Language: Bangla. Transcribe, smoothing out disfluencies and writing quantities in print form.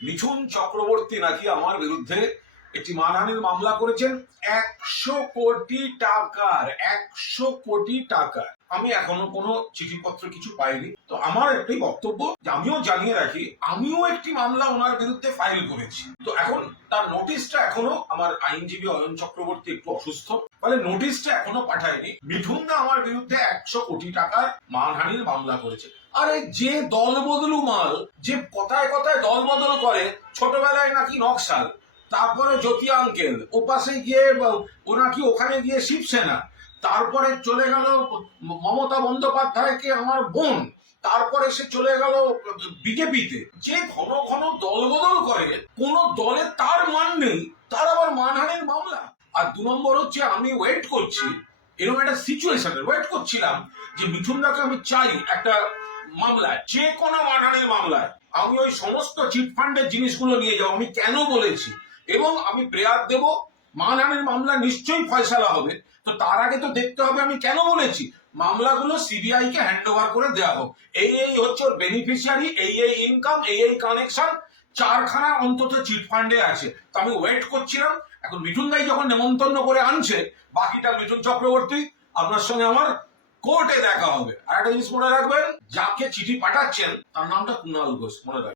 মিঠুন চক্রবর্তী নাকি আমার বিরুদ্ধে একটি মানহানির মামলা করেছেন 100 কোটি টাকার। 100 কোটি টাকার। আমি এখনো কোনো চিঠিপত্র কিছু পাইনি। তো আমার একটাই বক্তব্য, যে আমিও জানিয়ে রাখি, আমিও একটি মামলা ওনার বিরুদ্ধে ফাইল করেছি। তো এখন তার নোটিশটা এখনো, আমার আইনজীবী অয়ন চক্রবর্তী একটু অসুস্থ, ফলে নোটিশটা এখনো পাঠায়নি। মিঠুন দা আমার বিরুদ্ধে 100 কোটি টাকার মানহানির মামলা করেছে। আরে যে দল বদলু মাল, যে কথায় কথায় দল বদল করে, ছোটবেলায় নাকি নকশাল, তারপরে জ্যোতি আঙ্কেল, ওপাশে গিয়ে ও নাকি ওখানে গিয়ে শিবসেনা, তারপরে চলে গেল মমতা বন্দ্যোপাধ্যায়কে আমার বোন, তারপরে সে চলে গেল বিজেপিতে। যে ঘন ঘন দল বদল করে, কোন দলে তার মান নেই, তার আবার মানহানির মামলা। আর 2 নম্বর হচ্ছে, আমি ওয়েট করছি, এরকম একটা সিচুয়েশনের ওয়েট করছিলাম যে মিঠুন দাকে আমি চাই একটা মামলায়, যে কোনো মানহানির মামলায় আমি ওই সমস্ত চিটফান্ডের জিনিসগুলো নিয়ে যাবো। আমি কেন বলেছি, এবং আমি প্রেয়ার দেব, মানহানির মামলা নিশ্চয়ই ফয়সালা হবে। তো তার আগে তো দেখতে হবে আমি কেন বলেছি। মামলাগুলো সিবিআই কে হ্যান্ড ওভার করে দেওয়া হোক। এই হচ্ছে ওর বেনিফিশিয়ারি, এই ইনকাম, এই কানেকশন, 4খানা অন্তত চিটফান্ডে আছে। তো আমি ওয়েট করছিলাম। এখন মিঠুন দাই যখন নেমন্তন্ন করে আনছে, বাকিটা মিঠুন চক্রবর্তী, আপনার সঙ্গে আমার কোর্টে দেখা হবে। আর একটা জিনিস মনে রাখবেন, যাকে চিঠি পাঠাচ্ছেন তার নামটা কুণাল ঘোষ, মনে রাখবেন।